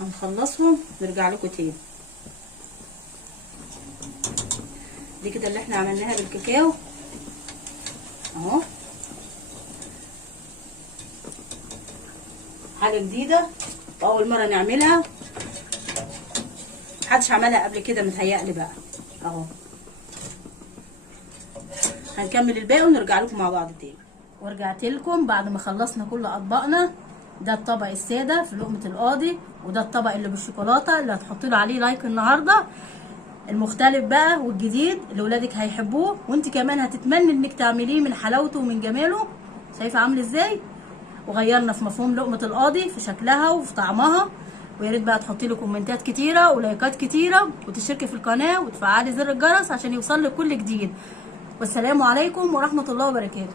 هنخلصهم نرجع لكم تاني. دي كده اللي احنا عملناها بالكاكاو اهو، حاجه جديده واول مره نعملها، محدش عملها قبل كده متهيألي بقى اهو. هنكمل الباقي ونرجع لكم مع بعض تاني. ورجعت لكم بعد ما خلصنا كل اطباقنا. ده الطبق الساده في لقمه القاضي، وده الطبق اللي بالشوكولاته اللي هتحط له عليه لايك النهارده، المختلف بقى والجديد اللي ولادك هيحبوه، وانت كمان هتتمني انك تعمليه من حلاوته ومن جماله. شايفه عامل ازاي؟ وغيرنا في مفهوم لقمه القاضي، في شكلها وفي طعمها. ويا ريت بقى تحطي لي كومنتات كتيره ولايكات كتيره وتشتركي في القناه وتفعلي زر الجرس عشان يوصل لك كل جديد. والسلام عليكم ورحمه الله وبركاته.